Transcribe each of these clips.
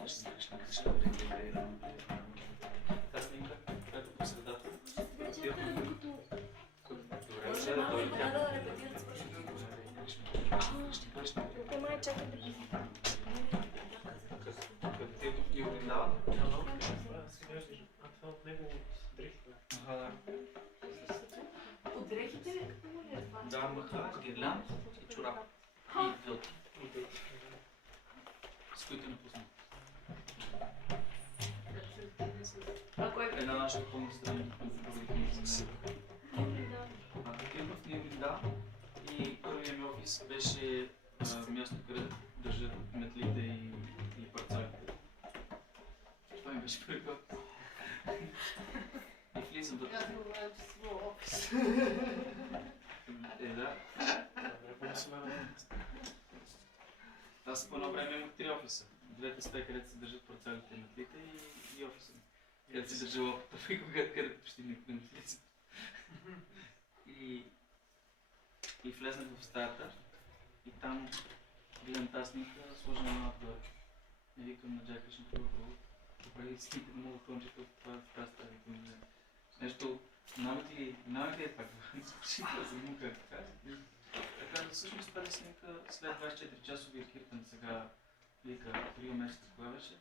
Тази снимка, която по средата. Може малко трябва да репетират спрашването. Те май чакат да ги... Като ти ги огледава? Това от него дрехите. Да. От дрехите ли? Какво ли е това? Да, маха, гирлянд и чорап. И дълги. С които напусна. А кой е? Една наша пълна страна. Отидох в Нивлинда и първият ми офис беше място, където държат метлите и парцалите. Това ми беше първи път. И влизам вътре. Аз го знаем, че си имал офис. Да. Аз по едно време имах 3 офиса. Двете сте, където се държат парцалите и метлите и офиса ми. Където се държа лопата и където почти никога не влиза. И влезнах в стаята и там гледам тази снимка, сложена на отгоре. И викам на Джак, ще направо. Добре, снимка не мога да тънче това в тази стая. Нещо, нямаме ли е пак? Шиква за мука. Така, всъщност тази снимка след 24 часовия киртен сега вика 3 месеца кога беше.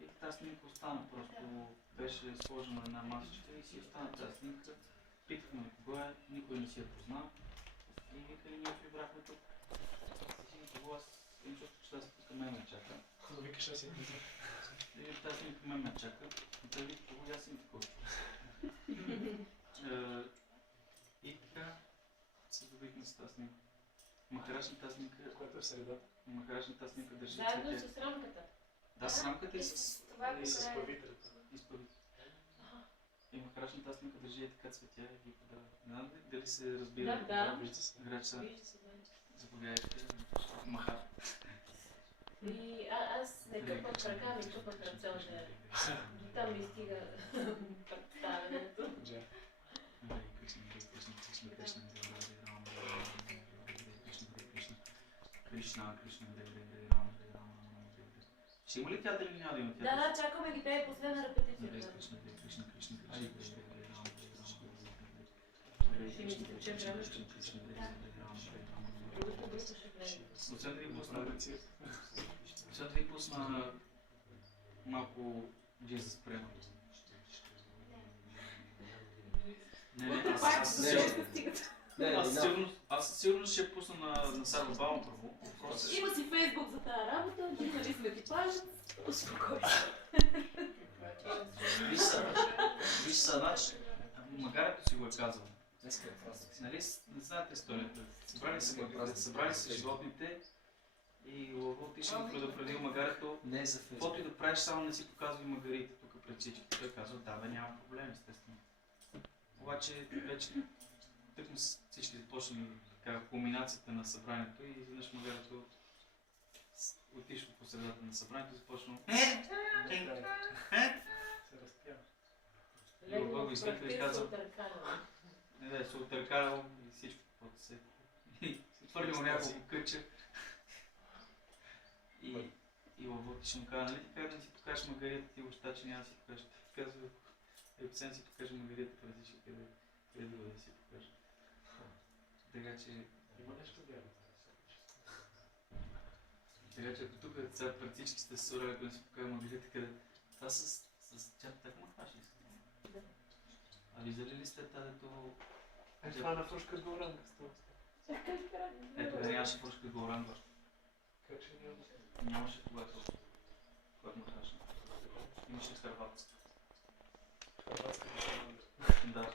И тази снимка остана просто, беше сложена на една масичка и си остана тази снимка. Питахме кого е, никой не си я позна. И вика, ние прибрахме тук. И кого аз им чувствам, че тази снимка ме чака. Кога викаш, аз си И тази снимка ме чака. И той вика, кого аз им такова. И така се добихме с тази снимка. Махарашната снимка, която е в средата. махарашната снимка държи Заедно цвете. с рамката. Да, с рамката и с И с павителите. изпавите. И махарашната снимка държи е така цветя и вика да... Не знам дали се разбира. Да. Вижда се. Грача, Вижда се, да. заповядайте. Махар. И аз не къпах крака, не къпах ръце от нея. Там ми стига представянето. Кришна, Кришна, Рама, Рама. Ще има ли театър или няма да има театър? Да, чакаме ги, те е последна репетиция. Кришна, Кришна, Кришна, Кришна, Освен да ви пусна малко Jesus Prema. Аз със сигурност ще пусна на Сарва Баум първо. Има си Фейсбук за тази работа, дихали сме типажа, успокой се. Виж са, значи, магарето си го е казал. Нали, не знаете историята. Събрали се животните и Лаво отишъл да предупредил магарето. Не е за Фейсбук. Каквото и да правиш, само не си показвай магарите тук пред всички. Той казва, да, бе, няма проблем, естествено. Обаче вече тъкмо всички започнали така кулминацията на събранието и изведнъж магарето отишъл по средата на събранието и започнал Се разпява. Лаво го измиква и казва, не да, се отъркарал и всичко, каквото се... И твърдил няколко кътча. И Лаво ти ще му казва, нали ти как да си покажеш магарията, ти въобще, че няма да си покажеш. Ти казва, Епсен си покаже магарията, преди всички къде да си покаже. Така че... Има нещо вярно. Така че ако тук сега пред всички сте се събрали, ако не си покажа магарията, къде... Това с чат така махаш ли? Да. А виждали ли сте тадето... Това на фрушка Горанга с това. Ето да нямаше фрушка Горанга. Как ще няма? Нямаше когато махаш. Имаше хърватска. Хърватска Горанга. Да.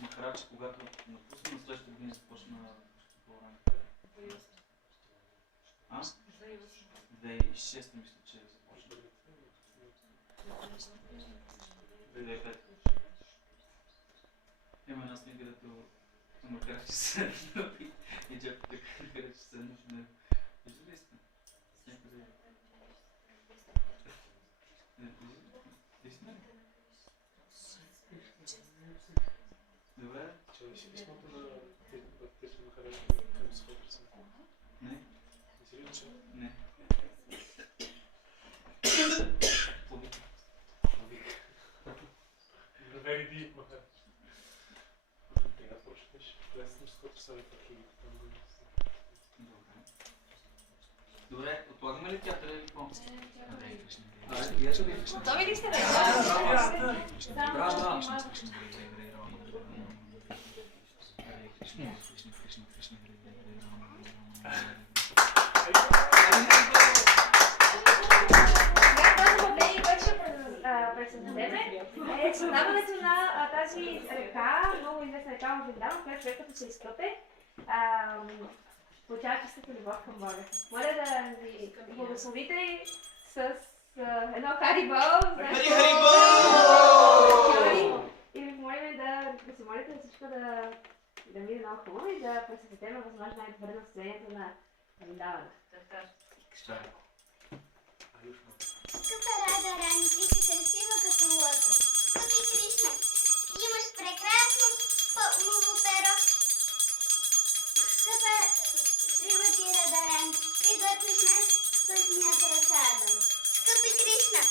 Махараче, когато напусна, на следващата година започна Горанга. А? 2006 мисля, че започна. 2005. Има една снимка, където Махараче се и Джак така Махараче се едно. Виждали сте? Някъде. Виждали? Добре. Чуваш ли писмото на Бактирче Махарадж към своя председател? Не. Не си ли учил? Не. Лесническото са рефакивите. Добре, отлагаме ли театъра или какво? Готови ли сте? Браво! Създаването на тази река, много известна река в Виндава, в която човек като се изкъпе, получава чистата любов към Бога. Моля да ви благословите с едно харибо. И ви молим да се молите за всичко да мине много хубаво и да пресветете на възможно най-добре настроението на Виндавана. Скъпа Рада Рани, ти си красива като лъто. Скъпи Кришна, имаш прекрасно пълново перо. Скъпа Шримати Рада Рани, ти готвиш нас късният разсадъм. Скъпи Кришна,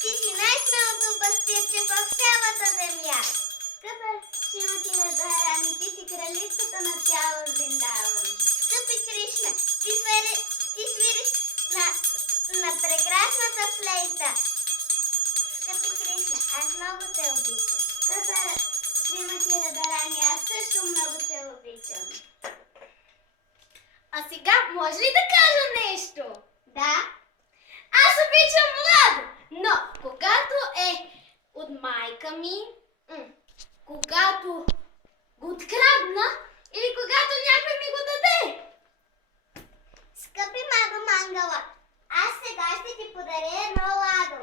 ти си най-смелото пастирче в цялата земя. Скъпа Шримати Рада Рани, ти си кралицата на цяла Вриндаван. Скъпи Кришна, ти свириш на прекрасната флейта. Скъпи Кришна, аз много те обичам. Скъпа Шримати Радарани, аз също много те обичам. А сега може ли да кажа нещо? Да. Аз обичам Владо, но когато е от майка ми, когато го открадна или когато някой ми го даде. Скъпи Мадо Мангала, аз сега ще ти подаря едно ладо.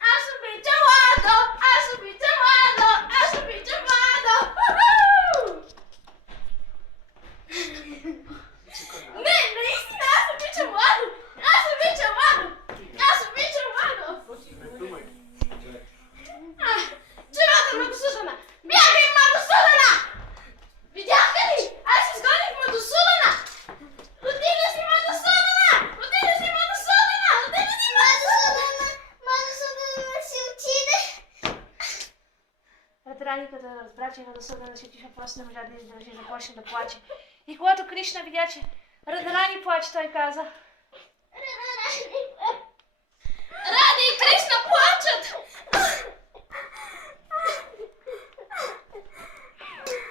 Аз обичам ладо! Аз обичам ладо! Аз обичам ладо! Не, наистина, аз обичам Ладо! Аз обичам Ладо! Аз обичам Ладо! Чувате, Мадусудана! Бягай, Мадусудана! Видяхте ли? Аз изгоних Мадусудана! Отиде си, Мадусудана! Отиде си, Мадусудана! Отиде си, Мадусудана! Мадусудана си отиде! Радарани, като разбра, че Мадусудана си отиша, просто не можа да издържи, започна да плаче. И когато Кришна видя, че Радарани плаче, той каза: Ради и Кришна плачат!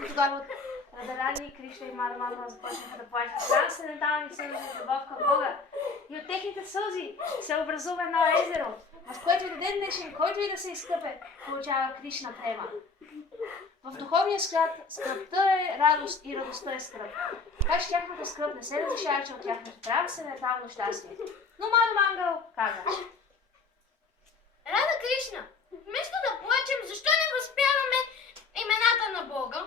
И тогава Радарани, Кришна и Мада Мангала започнаха да плачат. Трансцендентални сълзи за любов към Бога. И от техните сълзи се образува едно езеро, в което и до ден днешен, който и да се изкъпе, получава Кришна према. В духовния свят скръпта е радост и радостта е скръп. Така че тяхната скръп не се разрешава от тяхното трансцендентално щастие. Но Мада Мангал каза: Рада Кришна, вместо да плачем, защо не възпяваме имената на Бога?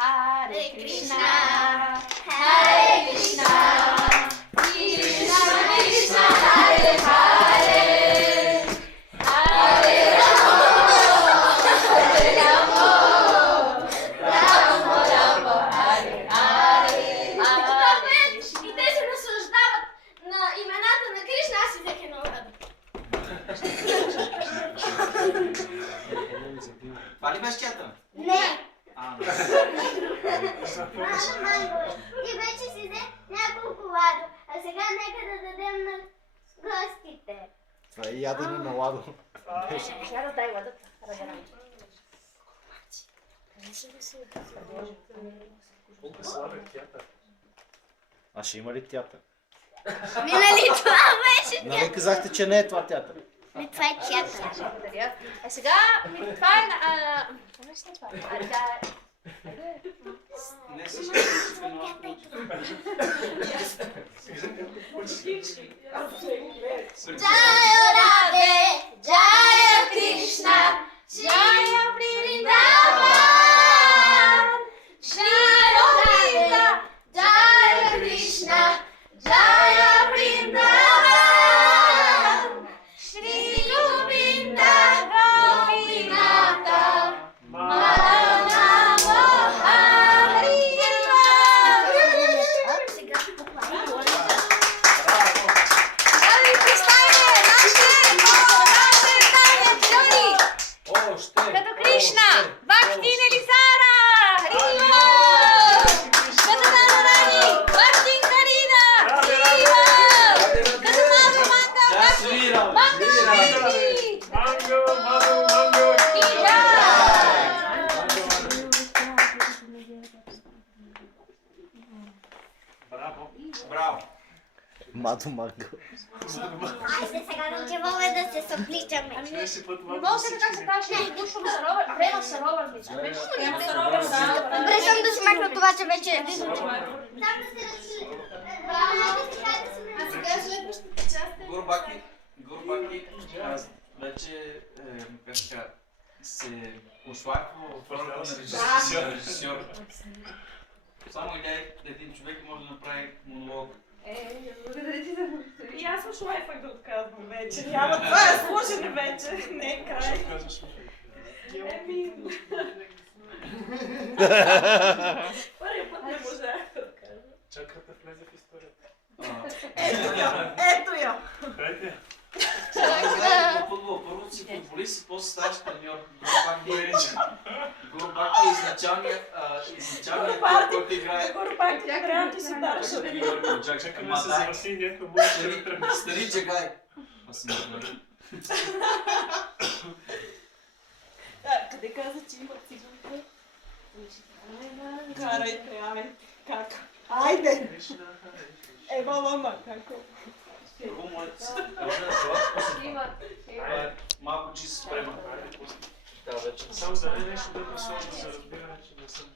Харе Кришна, Харе Кришна, Кришна Кришна, Харе Харе, Харе Рамо, Харе Рамо, Рамо Рамо, Харе Харе, Харе Кришна. И те се наслаждават на имената на Кришна, аз си взех едно Рада. Това ли беше чата? Не! Да. Манго, ти вече си взе няколко ладо, а сега нека да дадем на гостите. Това е ядене на ладо. Сега да дай ладата, Радарани. Колко слабък театър. А ще има ли театър? Нали това беше? Нали казахте, че не е това театър? Това е театър. Благодаря. А сега, това е не сте това. Не всички са много Джая Раде, Джая Кришна, Джая Вриндаван. Джая Раде, Джая Кришна, Джая Вриндаван. Шри Govindam Govindam Браво. Браво! Мадо Манго. Айде сега да отиваме да се съпличаме. Следващия път Не малко мога да се се така се каже, че гушвам се ровер, према се ровер ми. Према се ровер, да. Добре съм да си махна това, че вече е видно. Там да се разшири. А сега следващата част е... Гурбаки, аз вече, как така, се ошлаква в ролята на режисьор. Само един човек може да направи монолог. И аз в шлайфах да отказвам вече. Няма, това е слушане вече. Не е край. Еми... Първият път не можах да откажа. Чакай да влезе в историята. Ето я! Дайте я. Първо си футболист и после ставаш треньор. Гурбаки е изначалният тип, който играе. Пак трябва да си даш. Чакаме да се завърши някой може да тръгне. Стари джагай. Аз съм добър. Къде каза, че има циганка? Карайте, айде. Как? Айде! Мама, како? Първо му Има. малко че се спрема. Да, вече. Само за мен нещо да го сложа за разбиране, че не съм.